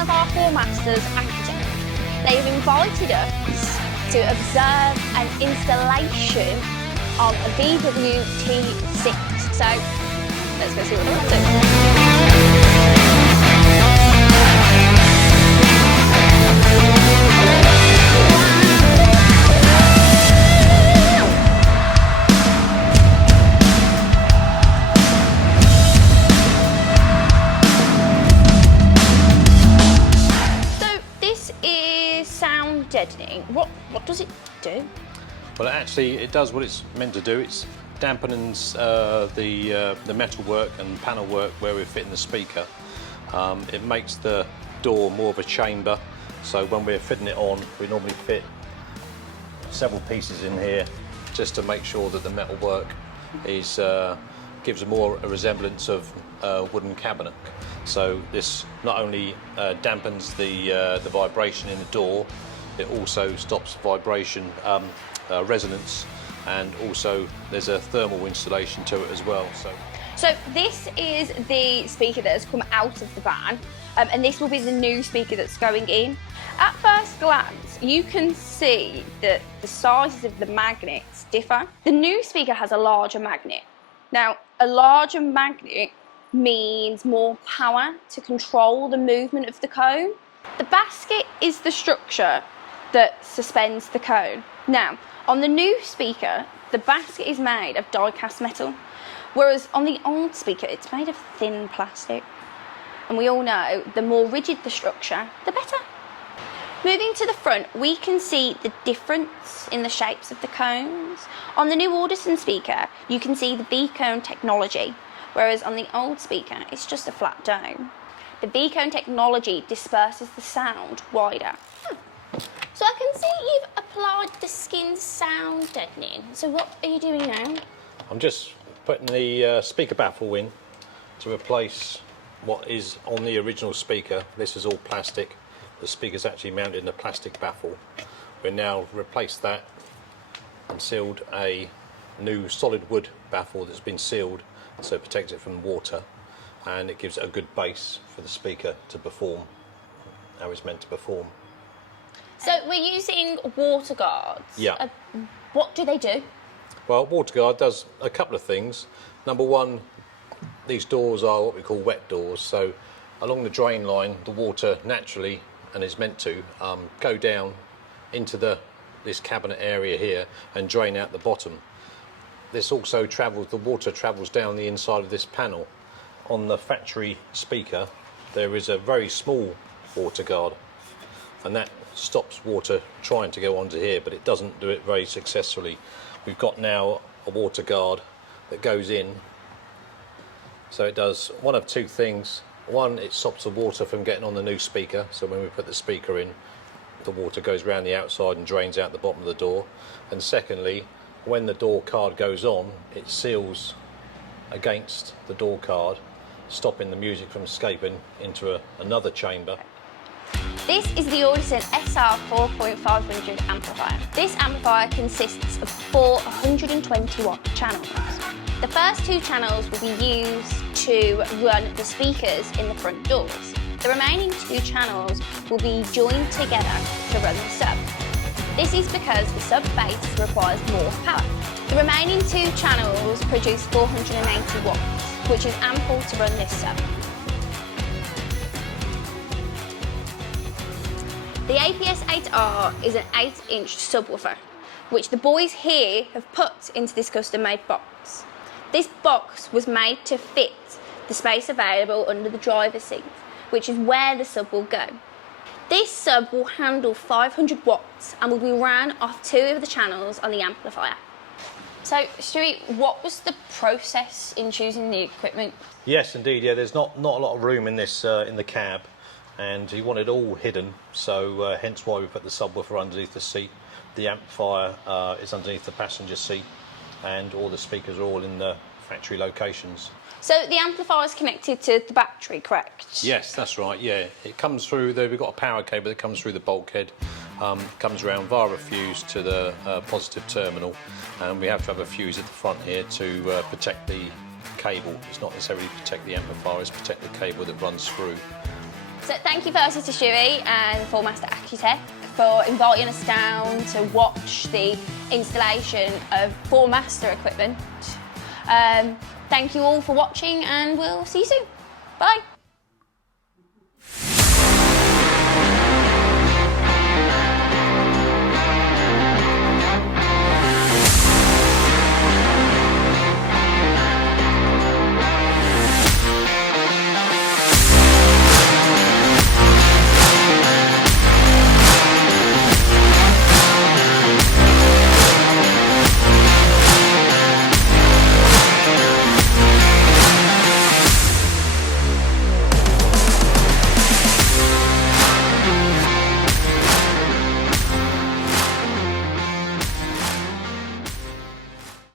of our hall masters acting. They have invited us to observe an installation of a VW T6. So let's go see what they're up to. Deadening. What does it do? Well, actually, it does what it's meant to do. It dampens the metal work and panel work where we're fitting the speaker. It makes the door more of a chamber. So when we're fitting it on, we normally fit several pieces in here just to make sure that the metal work is gives a resemblance of wooden cabinet. So this not only dampens the vibration in the door, it also stops vibration, resonance, and also there's a thermal installation to it as well. So this is the speaker that has come out of the van, and this will be the new speaker that's going in. At first glance, you can see that the sizes of the magnets differ. The new speaker has a larger magnet. Now, a larger magnet means more power to control the movement of the cone. The basket is the structure that suspends the cone. Now, on the new speaker, the basket is made of die-cast metal, whereas on the old speaker, it's made of thin plastic. And we all know the more rigid the structure, the better. Moving to the front, we can see the difference in the shapes of the cones. On the new Audison speaker, you can see the V-cone technology, whereas on the old speaker, it's just a flat dome. The V-cone technology disperses the sound wider. So I can see you've applied the Skinz sound deadening. So what are you doing now? I'm just putting the speaker baffle in to replace what is on the original speaker. This is all plastic. The speaker's actually mounted in a plastic baffle. We've now replaced that and sealed a new solid wood baffle that's been sealed so it protects it from water, and it gives it a good base for the speaker to perform how it's meant to perform. So we're using water guards. Yeah. What do they do? Well, water guard does a couple of things. Number one, these doors are what we call wet doors. So along the drain line, the water naturally, and is meant to, go down into this cabinet area here and drain out the bottom. This also the water travels down the inside of this panel. On the factory speaker, there is a very small water guard, and that stops water trying to go onto here, but it doesn't do it very successfully. We've got now a water guard that goes in, so it does one of two things. One, it stops the water from getting on the new speaker, so when we put the speaker in, the water goes around the outside and drains out the bottom of the door. And secondly, when the door card goes on, it seals against the door card, stopping the music from escaping into another chamber. This is the Audison SR 4.500 amplifier. This amplifier consists of 4 120-watt channels. The first 2 channels will be used to run the speakers in the front doors. The remaining 2 channels will be joined together to run the sub. This is because the sub base requires more power. The remaining 2 channels produce 480 watts, which is ample to run this sub. The APS-8R is an 8-inch subwoofer, which the boys here have put into this custom-made box. This box was made to fit the space available under the driver's seat, which is where the sub will go. This sub will handle 500 watts and will be ran off 2 of the channels on the amplifier. So, Stewie, what was the process in choosing the equipment? Yes, indeed. Yeah, there's not a lot of room in this in the cab, and he wanted it all hidden. So hence why we put the subwoofer underneath the seat. The amplifier is underneath the passenger seat, and all the speakers are all in the factory locations. So the amplifier is connected to the battery, correct? Yes, that's right. Yeah, it comes through. We've got a power cable that comes through the bulkhead. Comes around via a fuse to the positive terminal, and we have to have a fuse at the front here to protect the cable. It's not necessarily protect the amplifier, it's protect the cable that runs through. So thank you firstly to Stewie and Formaster Accutech for inviting us down to watch the installation of Formaster equipment. Thank you all for watching, and we'll see you soon. Bye.